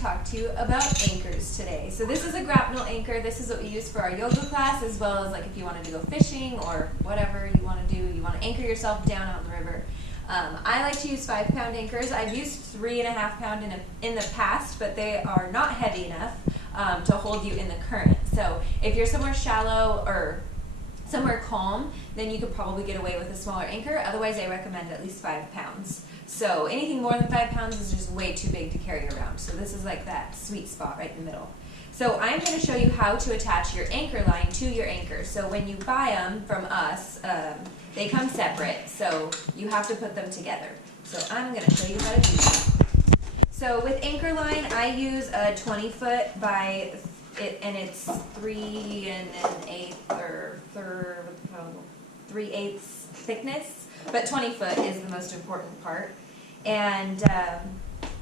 talk to you about anchors today. So this is a grapnel anchor. This is what we use for our yoga class, as well as like if you wanted to go fishing or whatever you want to do. You want to anchor yourself down out in the river. I like to use 5-pound anchors. I've used 3.5 pound in the past, but they are not heavy enough to hold you in the current. So if you're somewhere shallow or somewhere calm, then you could probably get away with a smaller anchor. Otherwise, I recommend at least 5 pounds. So anything more than 5 pounds is just way too big to carry around. So this is like that sweet spot right in the middle. So I'm going to show you how to attach your anchor line to your anchor. So when you buy them from us, they come separate, so you have to put them together. So I'm going to show you how to do that. So with anchor line, I use a 20-foot by and it's 3 1/8 or 3/8 thickness, but 20 foot is the most important part. And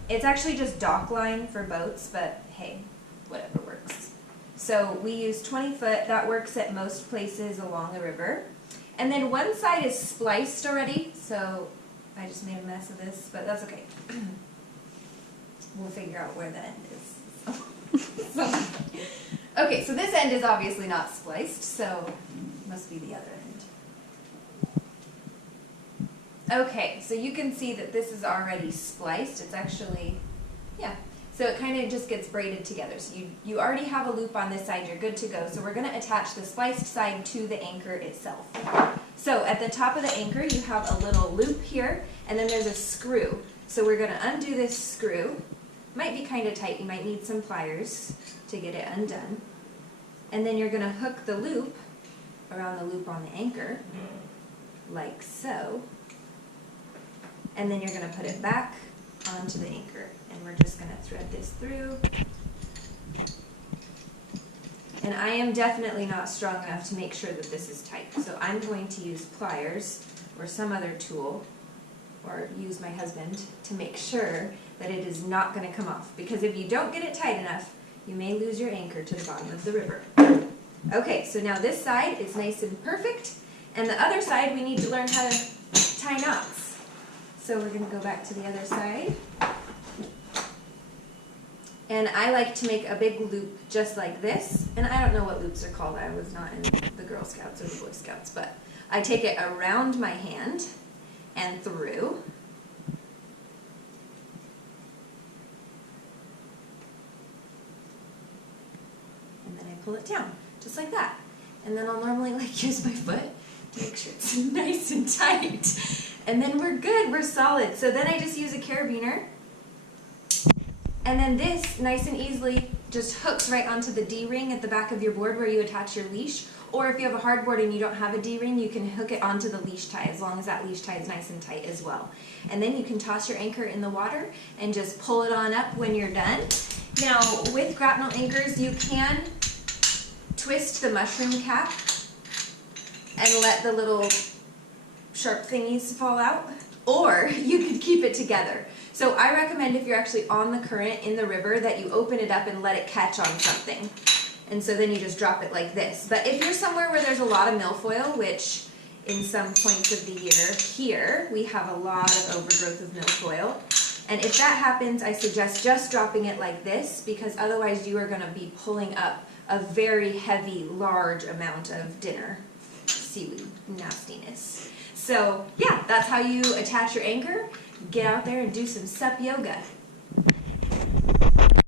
it's actually just dock line for boats, but hey, whatever works. So we use 20 foot, that works at most places along the river. And then one side is spliced already, so I just made a mess of this, but that's okay. We'll figure out where the end is. Okay, so this end is obviously not spliced, so it must be the other end. Okay, so you can see that this is already spliced. It's actually, yeah. So it kind of just gets braided together. So you already have a loop on this side, you're good to go. So we're going to attach the spliced side to the anchor itself. So at the top of the anchor, you have a little loop here, and then there's a screw. So we're going to undo this screw. Might be kind of tight, you might need some pliers to get it undone. And then you're going to hook the loop around the loop on the anchor, like so. And then you're going to put it back onto the anchor. And we're just going to thread this through. And I am definitely not strong enough to make sure that this is tight. So I'm going to use pliers or some other tool, or use my husband to make sure that it is not going to come off. Because if you don't get it tight enough, you may lose your anchor to the bottom of the river. Okay, so now this side is nice and perfect. And the other side, we need to learn how to tie knots. So we're going to go back to the other side. And I like to make a big loop just like this. And I don't know what loops are called. I was not in the Girl Scouts or the Boy Scouts. But I take it around my hand and through. And then I pull it down, just like that. And then I'll normally use my foot to make sure it's nice and tight. And then we're good, we're solid. So then I just use a carabiner. And then this, nice and easily, just hooks right onto the D-ring at the back of your board where you attach your leash. Or if you have a hard board and you don't have a D-ring, you can hook it onto the leash tie, as long as that leash tie is nice and tight as well. And then you can toss your anchor in the water and just pull it on up when you're done. Now, with grapnel anchors, you can twist the mushroom cap and let the little sharp thingies fall out, or you could keep it together. So I recommend, if you're actually on the current in the river, that you open it up and let it catch on something. And so then you just drop it like this. But if you're somewhere where there's a lot of milfoil, which in some points of the year here, we have a lot of overgrowth of milfoil. And if that happens, I suggest just dropping it like this, because otherwise you are going to be pulling up a very heavy, large amount of dinner seaweed nastiness. So yeah, that's how you attach your anchor. Get out there and do some sup yoga.